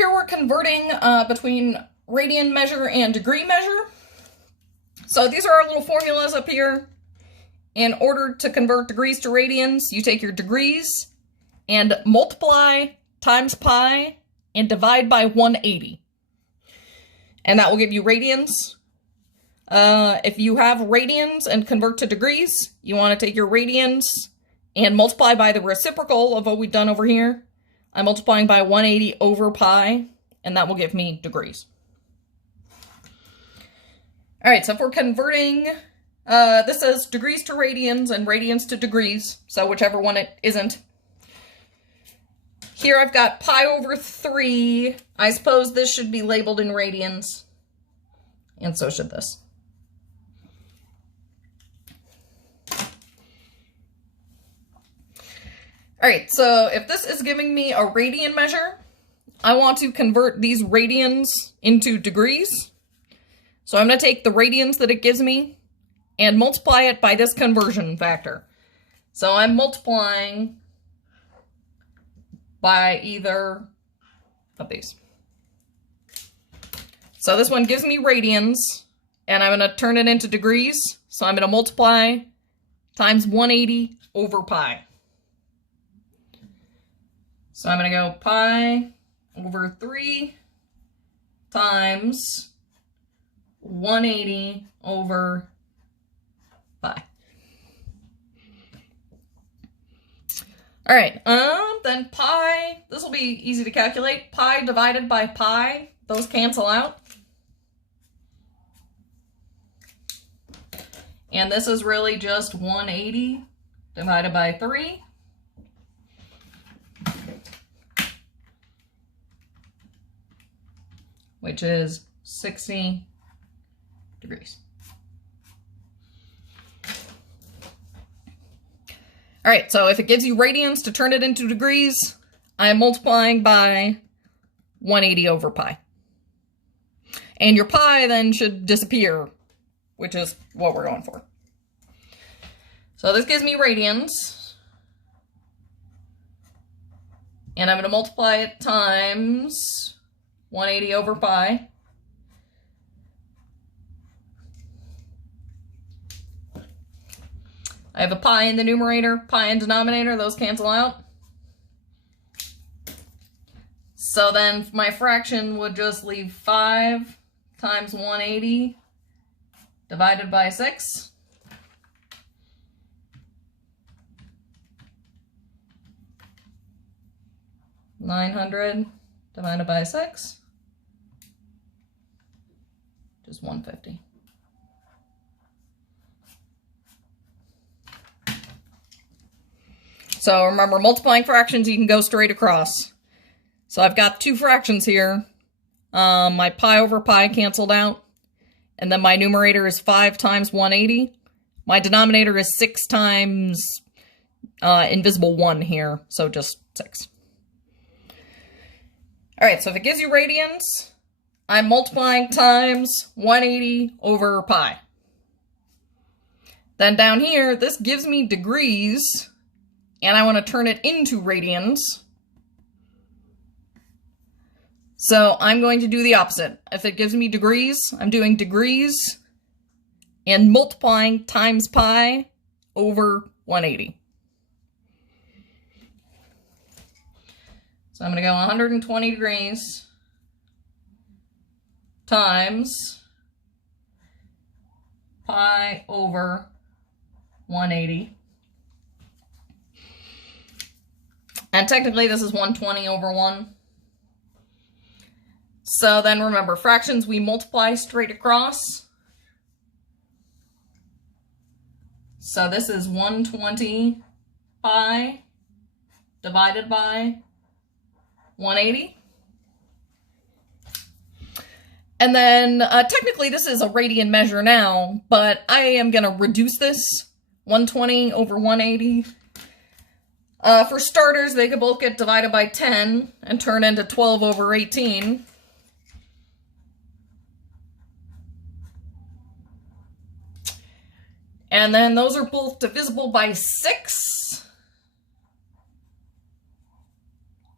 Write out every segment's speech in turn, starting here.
Here we're converting between radian measure and degree measure. So these are our little formulas up here. In order to convert degrees to radians, you take your degrees and multiply times pi and divide by 180. And that will give you radians. If you have radians and convert to degrees, you want to take your radians and multiply by the reciprocal of what we've done over here. I'm multiplying by 180 over pi, and that will give me degrees. All right, so if we're converting, this says degrees to radians and radians to degrees, so whichever one it isn't. Here I've got pi over 3. I suppose this should be labeled in radians, and so should this. All right, so if this is giving me a radian measure, I want to convert these radians into degrees. So I'm going to take the radians that it gives me and multiply it by this conversion factor. So I'm multiplying by either of these. So this one gives me radians, and I'm going to turn it into degrees. So I'm going to multiply times 180 over pi. So I'm going to go pi over 3 times 180 over pi. All right, then pi, this will be easy to calculate. Pi divided by pi, those cancel out. And this is really just 180 divided by 3. Which is 60 degrees. All right, so if it gives you radians to turn it into degrees, I'm multiplying by 180 over pi. And your pi then should disappear, which is what we're going for. So this gives me radians. And I'm going to multiply it times 180 over pi. I have a pi in the numerator, pi in denominator, those cancel out. So then my fraction would just leave 5 times 180 divided by 6. $900 divided by 6. Just 150. So remember, multiplying fractions, you can go straight across. So I've got two fractions here. My pi over pi canceled out. And then my numerator is 5 times 180. My denominator is 6 times invisible 1 here, so just 6. All right, so if it gives you radians, I'm multiplying times 180 over pi. Then down here, this gives me degrees, and I want to turn it into radians. So I'm going to do the opposite. If it gives me degrees, I'm doing degrees and multiplying times pi over 180. So I'm going to go 120 degrees times pi over 180. And technically this is 120 over 1. So then remember, fractions we multiply straight across. So this is 120 pi divided by 180. And then technically this is a radian measure now, but I am going to reduce this 120 over 180. For starters, they could both get divided by 10 and turn into 12 over 18. And then those are both divisible by 6.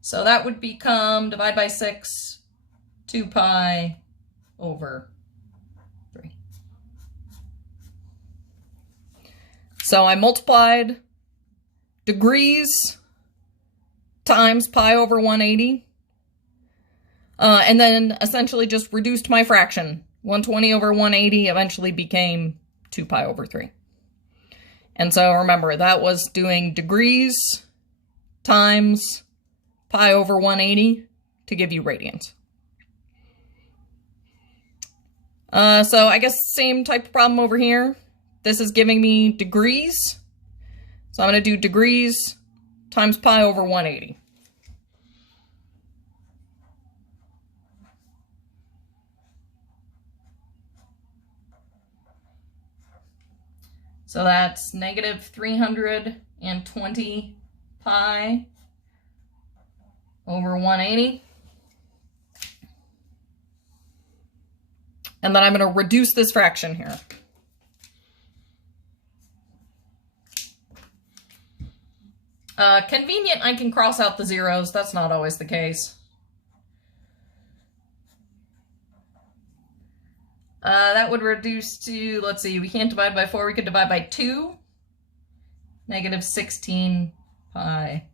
So that would become, divide by 6, 2 pi over 3. So I multiplied degrees times pi over 180. And then essentially just reduced my fraction. 120 over 180 eventually became 2 pi over 3. And so remember, that was doing degrees times pi over 180 to give you radians. So I guess same type of problem over here. This is giving me degrees. So I'm going to do degrees times pi over 180. So that's negative 320 pi over 180. And then I'm going to reduce this fraction here. Convenient, I can cross out the zeros. That's not always the case. That would reduce to, let's see, we can't divide by 4, we could divide by 2. Negative 16 pi